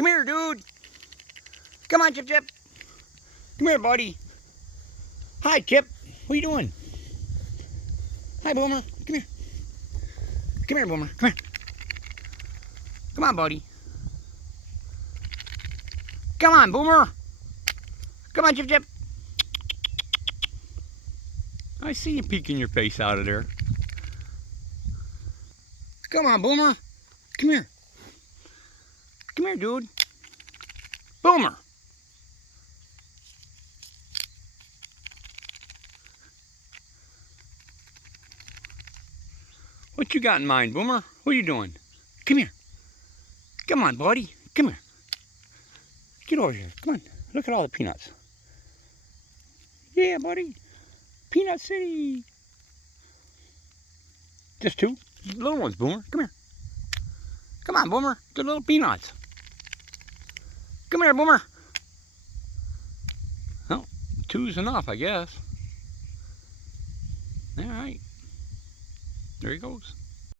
Come here, dude. Come on, Chip Chip. Come here, buddy. Hi, Chip. What are you doing? Hi, Boomer. Come here. Come here, Boomer. Come here. Come on, buddy. Come on, Boomer. Come on, Chip Chip. I see you peeking your face out of there. Come on, Boomer. Come here. Come here, dude. Boomer. What you got in mind, Boomer? What are you doing? Come here. Come on, buddy. Come here. Get over here. Come on. Look at all the peanuts. Yeah, buddy. Peanut City. Just two little ones, Boomer. Come here. Come on, Boomer. Good little peanuts. Come here, Boomer. Well, two's enough, I guess. All right. There he goes.